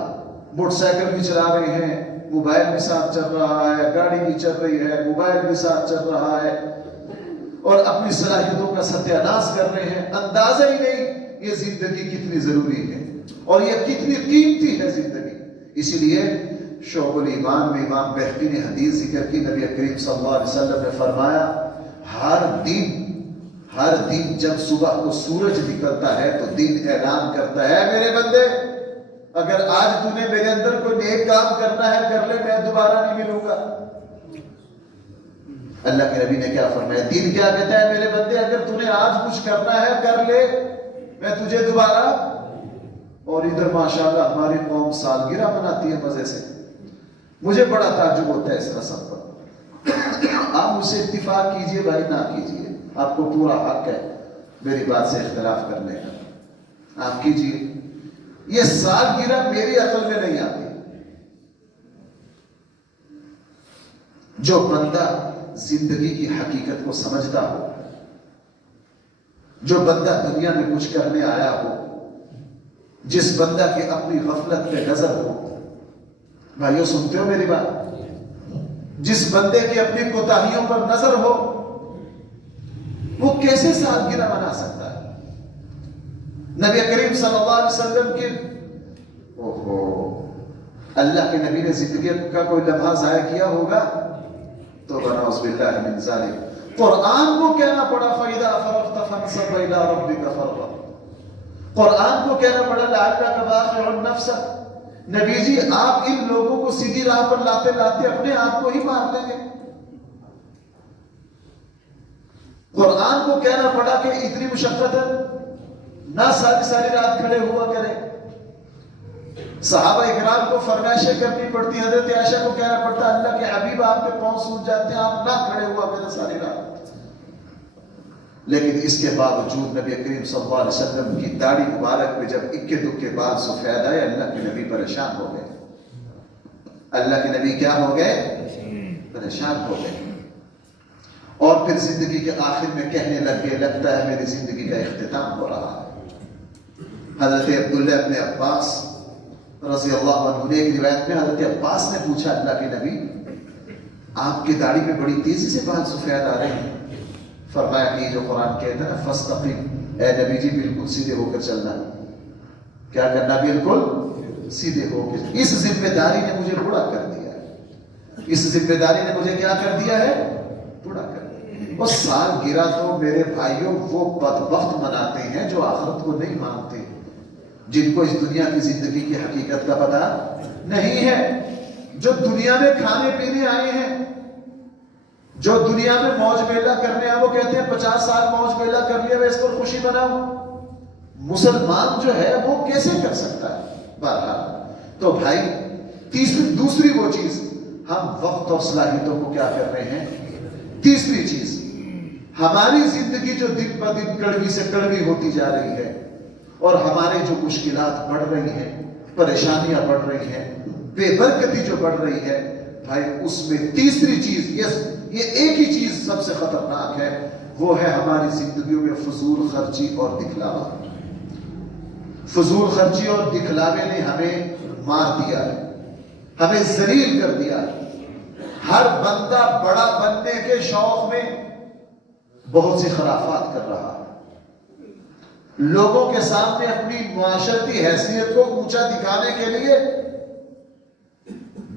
موٹر سائیکل بھی چلا رہے ہیں، موبائل بھی ساتھ چل رہا ہے، گاڑی بھی چل رہی ہے، موبائل بھی ساتھ چل رہا ہے، اور اپنی صلاحیتوں کا ستیہ ناش کر رہے ہیں۔ اندازہ ہی نہیں یہ زندگی کتنی ضروری ہے اور یہ کتنی قیمتی ہے زندگی۔ اسی لیے شعب الایمان میں امام بہقی نے حدیث ذکر کی، نبی کریم صلی اللہ علیہ وسلم نے فرمایا ہر دن جب صبح کو سورج نکلتا ہے تو دن اعلان کرتا ہے میرے بندے اگر آج تو نے میرے اندر کوئی نیک کام کرنا ہے کر لے، میں دوبارہ نہیں ملوں گا۔ اللہ کے نبی نے کیا فرمایا؟ دین کیا کہتا ہے؟ میرے بندے اگر تو نے آج کچھ کرنا ہے کر لے، میں تجھے دوبارہ۔ اور ادھر ماشاءاللہ ہماری قوم سالگرہ مناتی ہے مزے سے، مجھے بڑا تعجب ہوتا ہے اس رسم پر۔ آپ مجھ سے اتفاق کیجئے بھائی، نہ کیجئے، آپ کو پورا حق ہے میری بات سے اختلاف کرنے کا، آپ کیجئے۔ یہ سالگرہ میری عقل میں نہیں آتی، جو بندہ زندگی کی حقیقت کو سمجھتا ہو، جو بندہ دنیا میں کچھ کرنے آیا ہو، جس بندہ کی اپنی غفلت پہ نظر ہو، بھائیو سنتے ہو میری بات، جس بندے کی اپنی کوتاہیوں پر نظر ہو، وہ کیسے سالگرہ منا سکتا ہے؟ نبی کریم صلی اللہ علیہ وسلم کی اللہ کے نبی نے زندگی کا کوئی لمحہ ضائع کیا ہوگا تو بنعوذ باللہ من ذالک۔ قرآن کو کہنا پڑا فَإِذَا فَرَغْتَ فَانصَبْ إِلَىٰ رَبِّكَ فَارْغَب، قرآن کو کہنا پڑا لَعَلَّكَ بَاخِعٌ نَفْسَكَ۔ نبی جی آپ ان لوگوں کو سیدھی راہ پر لاتے لاتے اپنے آپ کو ہی مار دیں گے۔ قرآن کو کہنا پڑا کہ اتنی مشقت ہے نہ ساری رات کھڑے ہوا کرے۔ صحابہ اکرام کو فرمائشیں کرنی پڑتی، حضرت عائشہ کو کہنا پڑتا اللہ کے حبیب آپ کے پاؤں سوج جاتے ہیں، آپ نہ کھڑے ہوا کرے ساری رات۔ لیکن اس کے باوجود نبی کریم صلی اللہ علیہ وسلم کی داڑھی مبارک میں جب اکے دکے بال سفید آئے، اللہ کے نبی پریشان ہو گئے۔ اللہ کے نبی کیا ہو گئے؟ پریشان ہو گئے، اور پھر زندگی کے آخر میں کہنے لگے لگتا ہے میری زندگی کا اختتام ہو رہا ہے۔ حضرت عبداللہ ابن عباس رضی اللہ عنہ نے ایک روایت میں حضرت عباس نے پوچھا اللہ کے نبی آپ کی داڑھی میں بڑی تیزی سے بال سفید آ رہے ہیں۔ فرمایا کہ جو قرآن کہتا ہے نا فاستقم، اے نبی جی بالکل سیدھے ہو کر چلنا، کیا کرنا؟ بالکل سیدھے ہو کے۔ اس ذمہ داری نے مجھے بوڑھا کر دیا ہے، اس ذمہ داری نے مجھے کیا کر دیا ہے؟ بوڑھا کر دیا۔ وہ سالگرہ تو میرے بھائیوں وہ بدبخت مناتے ہیں جو آخرت کو نہیں مانتے، جن کو اس دنیا کی زندگی کی حقیقت کا پتہ نہیں ہے، جو دنیا میں کھانے پینے آئے ہیں، جو دنیا میں موج میلہ کرنے آئے، وہ کہتے ہیں 50 سال موج میلہ کر لیا میں اس پر خوشی مناؤں۔ مسلمان جو ہے وہ کیسے کر سکتا ہے؟ بہرحال تو بھائی دوسری وہ چیز، ہم وقت اور صلاحیتوں کو کیا کر رہے ہیں؟ تیسری چیز، ہماری زندگی جو دن بہ دن کڑوی سے کڑوی ہوتی جا رہی ہے، اور ہمارے جو مشکلات بڑھ رہی ہیں، پریشانیاں بڑھ رہی ہیں، بے برکتی جو بڑھ رہی ہے، بھائی اس میں تیسری چیز، یہ ایک ہی چیز سب سے خطرناک ہے، وہ ہے ہماری زندگیوں میں فضول خرچی اور دکھلاوا۔ فضول خرچی اور دکھلاوے نے ہمیں مار دیا ہے، ہمیں ذلیل کر دیا ہے۔ ہر بندہ بڑا بننے کے شوق میں بہت سی خرافات کر رہا ہے، لوگوں کے سامنے اپنی معاشرتی حیثیت کو اونچا دکھانے کے لیے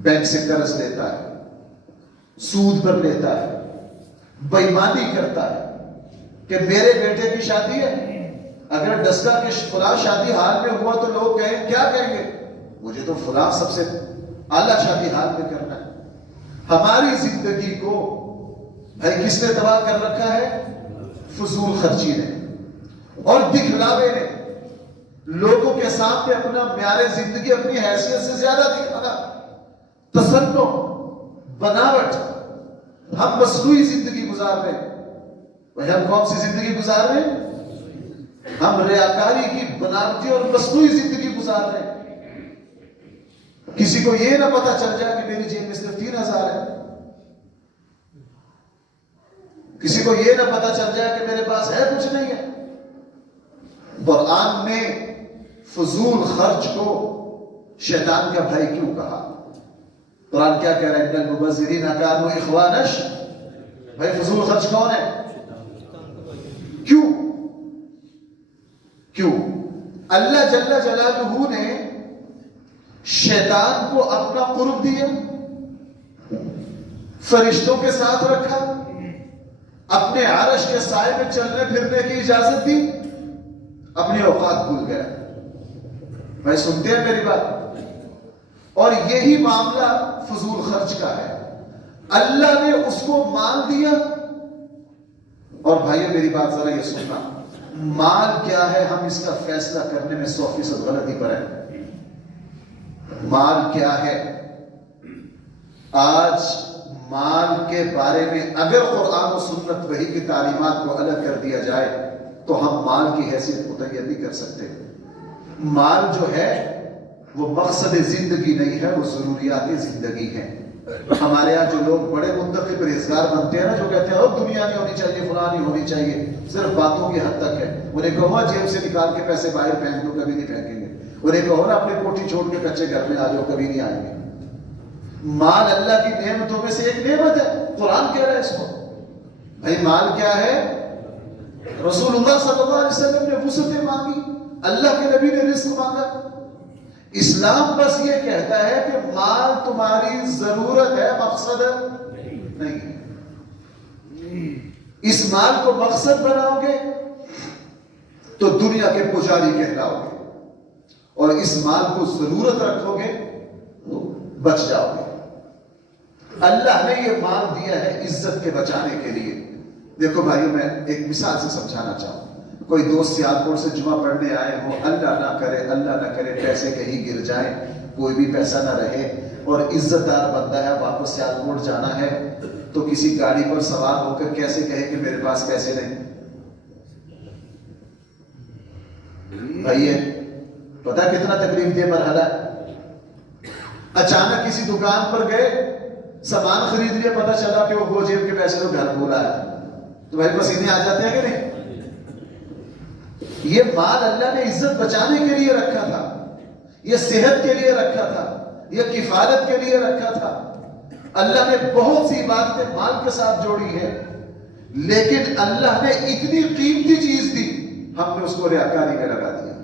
بینک سے قرض لیتا ہے، سود پر لیتا ہے، بے ایمانی کرتا ہے کہ میرے بیٹے کی شادی ہے، اگر ڈسکا کی فلاں شادی حال میں ہوا تو لوگ کیا کہیں گے؟ مجھے تو فلاں سب سے اعلیٰ شادی حال میں کرنا ہے۔ ہماری زندگی کو بھائی کس نے تباہ کر رکھا ہے؟ فضول خرچی نے اور دکھلاوے نے۔ لوگوں کے سامنے اپنا معیار زندگی اپنی حیثیت سے زیادہ دکھانا، تصنع، بناوٹ۔ ہم مصنوعی زندگی گزار رہے ہیں۔ بھائی ہم کون سی زندگی گزار رہے ہیں؟ ہم ریاکاری کی بناوٹی اور مصنوعی زندگی گزار رہے ہیں۔ کسی کو یہ نہ پتا چل جائے کہ میری جیب میں صرف 3000 ہے، کسی کو یہ نہ پتا چل جائے کہ میرے پاس ہے کچھ نہیں ہے۔ قرآن نے فضول خرچ کو شیطان کا بھائی کیوں کہا؟ قرآن کیا کہہ رہا ہے؟ ان المبذرین کانوا اخوان الشیاطین۔ بھائی فضول خرچ کون ہے؟ کیوں اللہ جل جلالہ نے شیطان کو اپنا قرب دیا، فرشتوں کے ساتھ رکھا، اپنے عرش کے سائے میں چلنے پھرنے کی اجازت دی، اپنی اوقات بھول گیا۔ بھائی سنتے ہیں میری بات؟ اور یہی معاملہ فضول خرچ کا ہے۔ اللہ نے اس کو مال دیا، اور بھائیو میری بات ذرا یہ سننا، مال کیا ہے ہم اس کا فیصلہ کرنے میں 100% غلطی پر ہے۔ مال کیا ہے؟ آج مال کے بارے میں اگر قرآن و سنت وحی کی تعلیمات کو الگ کر دیا جائے تو ہم مال کی حیثیت متعین نہیں کر سکتے۔ مال جو ہے وہ مقصد زندگی نہیں ہے، وہ ضروریات زندگی ہے۔ ہمارے یہاں جو لوگ بڑے متقی پرہیزگار بنتے ہیں نا، جو کہتے ہیں اب دنیا نہیں ہونی چاہیے، فلاں نہیں ہونی چاہیے، صرف باتوں کی حد تک ہے. انہیں کہو جیب سے نکال کے پیسے باہر پھینک دو، کبھی نہیں پھینکیں گے. انہیں کہو نا اپنے کوٹھی چھوڑ کے کچے گھر میں آ جاؤ، کبھی نہیں آئیں گے. مال اللہ کی نعمتوں میں سے ایک نعمت ہے. قرآن کہہ رہا ہے اس کو. بھائی مال کیا ہے؟ رسول اللہ صلی اللہ علیہ وسلم نے وسعتیں مانگی، اللہ کے نبی نے رزق مانگا. اسلام بس یہ کہتا ہے کہ مال تمہاری ضرورت ہے، مقصد نہیں. اس مال کو مقصد بناؤ گے تو دنیا کے پجاری کہلاؤ گے، اور اس مال کو ضرورت رکھو گے تو بچ جاؤ گے. اللہ نے یہ مال دیا ہے عزت کے بچانے کے لیے. دیکھو بھائیو، میں ایک مثال سے سمجھانا چاہوں. کوئی دوست سیالکوٹ سے جمعہ پڑھنے آئے ہو، اللہ نہ کرے پیسے کہیں گر جائیں، کوئی بھی پیسہ نہ رہے، اور عزت دار بندہ ہے، واپس سیالکوٹ جانا ہے، تو کسی گاڑی پر سوار ہو کر کیسے کہے کہ میرے پاس پیسے نہیں؟ بھائی پتا کتنا تکلیف دہ مرحلہ ہے. اچانک کسی دکان پر گئے، سامان خرید لیا، پتا چلا کہ وہ جیب کے پیسے تو گھر بھولا ہے، تو بھائی پسینے آ جاتے ہیں کہ نہیں؟ یہ مال اللہ نے عزت بچانے کے لیے رکھا تھا، یہ صحت کے لیے رکھا تھا، یہ کفالت کے لیے رکھا تھا. اللہ نے بہت سی باتیں مال کے ساتھ جوڑی ہے، لیکن اللہ نے اتنی قیمتی چیز دی، ہم نے اس کو ریاکاری میں لگا دیا.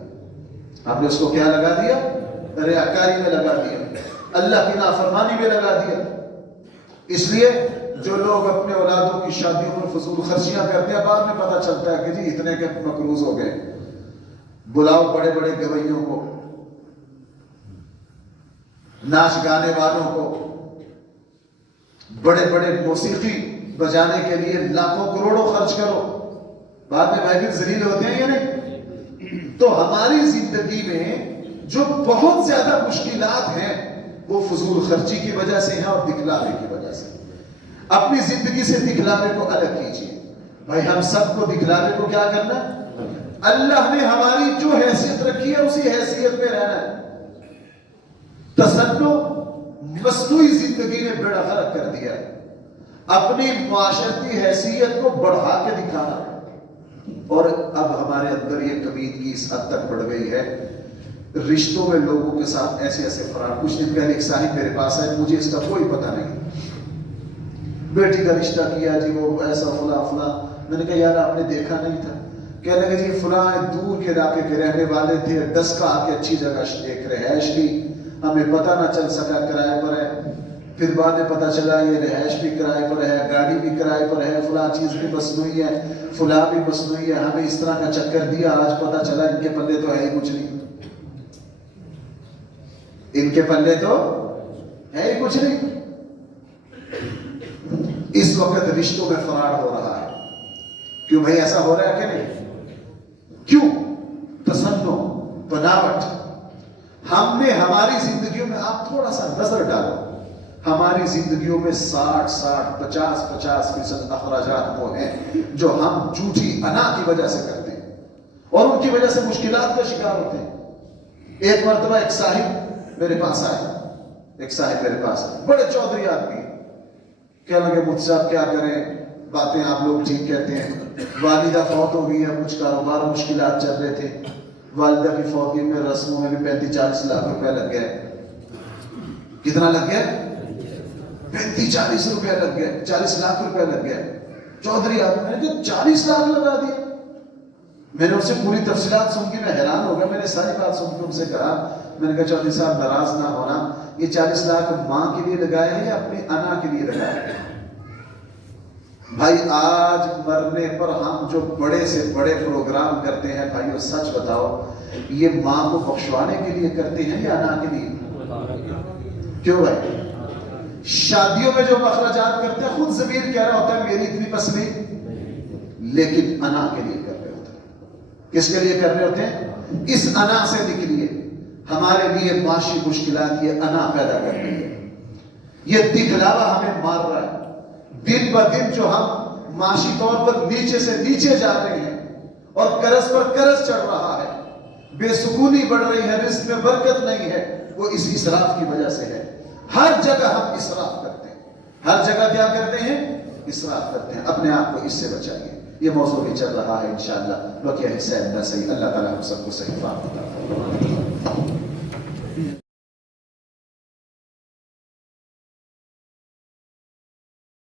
ہم نے اس کو کیا لگا دیا؟ ریاکاری میں لگا دیا، اللہ کی نافرمانی میں لگا دیا. اس لیے جو لوگ اپنے اولادوں کی شادیوں میں فضول خرچیاں کرتے ہیں، بعد میں پتا چلتا ہے کہ جی اتنے کے مقروض ہو گئے. بلاؤ بڑے بڑے گویوں کو، ناچ گانے والوں کو، بڑے بڑے موسیقی بجانے کے لیے لاکھوں کروڑوں خرچ کرو، بعد میں محفل ذلیل ہوتے ہیں یا نہیں؟ تو ہماری زندگی میں جو بہت زیادہ مشکلات ہیں وہ فضول خرچی کی وجہ سے ہیں اور دکھلاوے کی وجہ سے. اپنی زندگی سے دکھلاوے کو الگ کیجیے. بھائی ہم سب کو دکھلاوے کو کیا کرنا؟ اللہ نے ہماری جو حیثیت رکھی ہے اسی حیثیت میں رہنا ہے. تصنع مصنوعی زندگی نے بیڑا غرق کر دیا ہے. اپنی معاشرتی حیثیت کو بڑھا کے دکھانا، اور اب ہمارے اندر یہ کمیدگی اس حد تک بڑھ گئی ہے، رشتوں میں لوگوں کے ساتھ ایسے فراڈ. کچھ دن پہلے ایک صاحب میرے پاس آئے، مجھے اس کا کوئی پتہ نہیں، بیٹی کا رشتہ کیا جی، وہ ایسا فلاں. میں نے کہا یار آپ نے دیکھا نہیں تھا؟ کہنے لگے جی فلاں دور کے علاقے کے رہنے والے تھے، 10 کا آ کے اچھی جگہ ایک رہائش لی، ہمیں پتہ نہ چل سکا کرائے پر ہے. پھر بعد میں پتہ چلا یہ رہائش بھی کرائے پر ہے، گاڑی بھی کرائے پر ہے، فلاں چیز بھی مصنوعی ہے، فلاں بھی مصنوعی ہے. ہمیں اس طرح کا چکر دیا، آج پتہ چلا ان کے پلے تو ہے ہی کچھ نہیں، ان کے پلے تو ہے ہی کچھ نہیں. اس وقت رشتوں میں فراڈ ہو رہا ہے. کیوں بھائی ایسا ہو رہا ہے کہ نہیں؟ کیوں؟ تصنع، بناوٹ. ہم نے ہماری زندگیوں میں، آپ تھوڑا سا نظر ڈالو، ہماری زندگیوں میں 60-50% اخراجات وہ ہیں جو ہم جھوٹی انا کی وجہ سے کرتے ہیں اور ان کی وجہ سے مشکلات کا شکار ہوتے ہیں. ایک مرتبہ ایک صاحب میرے پاس آئے، بڑے چودھری آدمی، کہنے لگے مجھ صاحب کیا کریں، باتیں آپ لوگ ٹھیک کہتے ہیں، والدہ فوت ہو گئی ہے، کچھ کاروبار مشکلات چل رہے تھے، والدہ کی فوتی میں رسموں میں بھی 35-40 لاکھ روپے لگ گئے. کتنا لگ گیا؟ 35-40 روپے لگ گئے، 40 لاکھ روپے لگ گئے. چودھری آدمی، میں نے کہا 40 لاکھ لگا دیا. میں نے ان سے پوری تفصیلات سن کے میں حیران ہو گیا. میں نے ساری بات سن کے ان سے کہا، میں نے کہا چودھری صاحب ناراض نہ ہونا، یہ 40 لاکھ ماں کے لیے لگائے ہیں یا اپنی انا کے لیے لگائے ہیں؟ بھائی آج مرنے پر ہم جو بڑے سے بڑے پروگرام کرتے ہیں، بھائیو سچ بتاؤ، یہ ماں کو بخشوانے کے لیے کرتے ہیں یا انا کے لیے؟ کیوں بھائی؟ شادیوں میں جو مخرجات کرتے ہیں، خود ضمیر کہہ رہا ہوتا ہے میری اتنی مسئلے، لیکن انا کے لیے کر رہے ہوتے ہیں. کس کے لیے کر رہے ہوتے ہیں؟ اس انا سے نکلیے. ہمارے لیے معاشی مشکلات یہ انا پیدا کر رہی ہے، یہ دکھلاوا ہمیں مار رہا ہے. دن بہ دن جو ہم معاشی طور پر نیچے سے نیچے جا رہے ہیں اور قرض پر قرض چڑھ رہا ہے، بے سکونی بڑھ رہی ہے، رزق میں برکت نہیں ہے، وہ اس اسراف کی وجہ سے ہے. ہر جگہ ہم اسراف کرتے ہیں، ہر جگہ کیا کرتے ہیں؟ اسراف کرتے ہیں. اپنے آپ کو اس سے بچائیے. یہ موضوع بھی چل رہا ہے انشاءاللہ. لو کیا حصہ ہے صحیح. اللہ تعالیٰ ہم سب کو صحیح فہم عطا فرمائے.